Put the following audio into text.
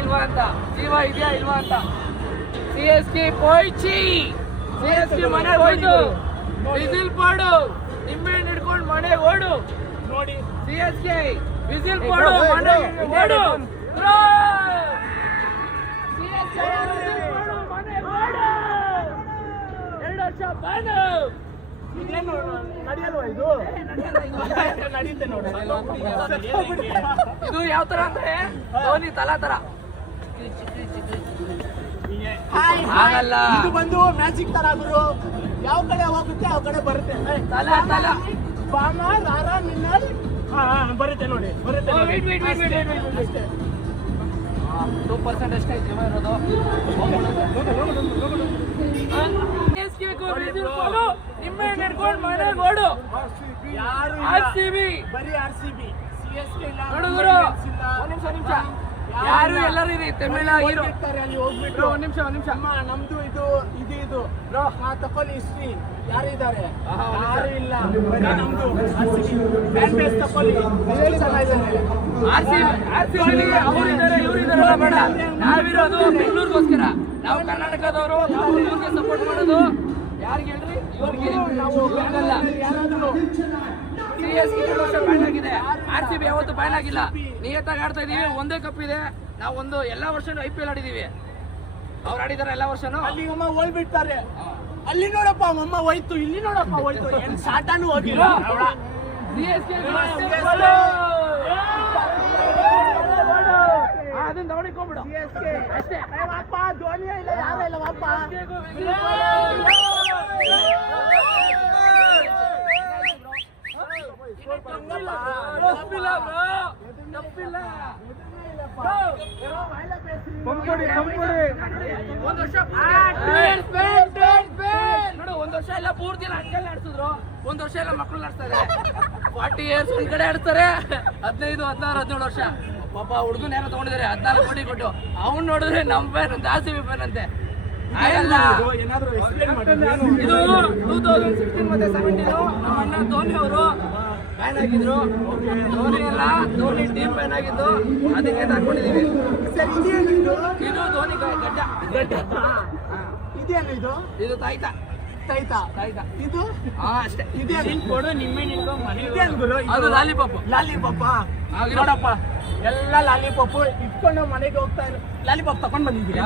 ಇಲ್ವಾ ಅಂತ, ಜೀವ ಇದೆಯಾ ಇಲ್ವಾ ಅಂತ. CSK ಪೋಯ್ಚಿ, CSK ಮನೆಗೆ ಹೋಯ್ತು, ವಿಸಿಲ್ ಪಾಡು, ನಿಮ್ಮೆ ಹಿಡ್ಕೊಂಡು ಮನೆಗೆ ಓಡು ನೋಡಿ. CSK ವಿಸಿಲ್ ಪಾಡು, ಮನೆಗೆ ಓಡು. CSK ವಿಸಿಲ್ ಪಾಡು, ಮನೆಗೆ ಓಡು. 2 ವರ್ಷ ಬಾನು. ಇದು ಯಾವ ತರ ಅಂದ್ರೆ ಧೋನಿ ತಲಾ ತರ ಆಗಲ್ಲ. ಇದು ಬಂದು ಮ್ಯಾಜಿಕ್ ತರ ಗುರು, ಯಾವ ಕಡೆ ಹೋಗುತ್ತೆ ಆ ಕಡೆ ಬರುತ್ತೆ. ತಲಾ ತಲಾ ಬಾಮ ಲಾರ ಮಿನ್ನರ್ ಬರುತ್ತೆ ನೋಡಿ, ಬರುತ್ತೆ. 2% ಅಷ್ಟೇ ಜೀವ ಇರೋದು. ನಿಮ್ಮೆ ಹಿಡ್ಕೊಂಡು ಮನೆಗೆ ಓಡು. RCB ಬರೀ RCB, CSK ಇಲ್ಲ. ನೋಡು ಗುರು, ಒಂದ್ ನಿಮಿಷ ಯಾರು ಎಲ್ಲರೂ ಇದೆ ತಮಿಳ ಹೀರೋ. ಅಲ್ಲಿ ಹೋಗ್ಬಿಟ್ಟು ಒಂದ್ ನಿಮಿಷ ಅಮ್ಮ ನಮ್ದು ಇದು ತಕೊಳ್ಳಿ ಹಿಸ್ಟ್ರಿ. ಯಾರಿದ್ದಾರೆ? ಯಾರು ಇಲ್ಲ, ಬರೀ ನಮ್ದು RCB ಫ್ಯಾನ್ ಬೇಸ್ ತಕೊಳ್ಳಿ. ಎಷ್ಟು ಜನ ಇದ್ದಾರೆ? RCB ಅವರು ಇದ್ದಾರೆ, ಇವರು ಇದ್ದಾರೆ. ಬೇಡ, ನಾವಿರೋದು ಬೆಂಗಳೂರಿಗೋಸ್ಕರ. ನಾವು ಕರ್ನಾಟಕದವರು, ನಾವು ಇವ್ರಿಗೆ ಸಪೋರ್ಟ್ ಮಾಡೋದು. ಯಾರಿಗೆ ಹೇಳ್ರಿ? ಇವ್ರಿಗೆ. ನಾವು ಆಗಲ್ಲ. ಯಾರಾದ್ರೂ CSK 2 ವರ್ಷ ಬ್ಯಾನ್ ಆಗಿದೆ, RCB ಯಾವತ್ತು ಬ್ಯಾನ್ ಆಗಿಲ್ಲ. ನಿಯತ್ತಾಗಿ ಆಡ್ತಾ ಇದೀವಿ. ಒಂದೇ ಕಪ್ ಇದೆ. ನಾವು ಎಲ್ಲಾ ವರ್ಷನೂ IPL ಆಡಿದೀವಿ. ಅವ್ರು ಆಡಿದಾರೆ ಎಲ್ಲಾ ವರ್ಷನೂ. ಅಲ್ಲಿ ಅಮ್ಮ ಹೋಗ್ಬಿಡ್ತಾರೆ. ಅಲ್ಲಿ ನೋಡಪ್ಪ ಅಮ್ಮ ಹೋಯ್ತು, ಇಲ್ಲಿ ನೋಡಪ್ಪ ಹೋಯ್ತು. ಏನ್ ಶಾಟಾನು ಹೋಗಿಲ್ಲ. CSK ಅದನ್ನ ನೋಡಿಕೊಂಡ್ಬಿಡು. CSK ಅಷ್ಟೇ. ಅಪ್ಪ ಧೋನಿ ಇಲ್ಲ, ಯಾರು ಇಲ್ಲ ಅಪ್ಪ. ಒಂದ್ ವರ್ಷ ಎಲ್ಲ ಪೂರ್ತಿ ಹಂಗೆಲ್ಲ ಆಡ್ಸಿದ್ರು. ಒಂದ್ ವರ್ಷ ಎಲ್ಲ ಮಕ್ಕಳು ಆಡ್ತಾರೆ. 40 years ಒಂದ್ ಕಡೆ ಆಡ್ತಾರೆ. 15, 16, 17 ವರ್ಷ. ಪಾಪ ಹುಡುಗನ ಯಾರೋ ತಗೊಂಡಿದ್ದಾರೆ 14 ಕೋಟಿ ಕೊಟ್ಟು. ಅವ್ನು ನೋಡಿದ್ರೆ ನಮ್ ಫ್ಯಾನ್ ಅಂತ, RCB ಫ್ಯಾನ್ ಅಂತೆ. ಆಗಲ್ಲ. ಇದು 2016 ಮತ್ತೆ 17 ನಮ್ಮ ಅಣ್ಣ ಧೋನಿ ಅವರು ಬ್ಯಾನ್ ಆಗಿದ್ರು. ಧೋನಿ ಅಲ್ಲ, ಧೋನಿ ಟೀಮ್ ಬ್ಯಾನ್ ಆಗಿದ್ದು, ಅದಕ್ಕೆ ತಗೊಂಡಿದೀವಿ. ಇದು ಧೋನಿ ಗಡ್ಡ. ಇದೇನು ಇದು ತಾಯ್ತಾ ತಾಯ್ತಾ ಇದು ಅಷ್ಟೇ. ಇದೇನು ಕೊಡು ನಿಮ್ಮೆ ನಿಂದು ಮನೆ. ಇದೇನು ಗುರು? ಅದು ಲಾಲಿಪಾಪ್. ನೋಡಪ್ಪ ಎಲ್ಲ ಲಾಲಿಪಾಪ್ ಇಟ್ಕೊಂಡು ಮನೆಗೆ ಹೋಗ್ತಾ ಇರೋ ಲಾಲಿಪಾಪ್ ತಗೊಂಡ್ ಬಂದಿದ್ದೀರಾ?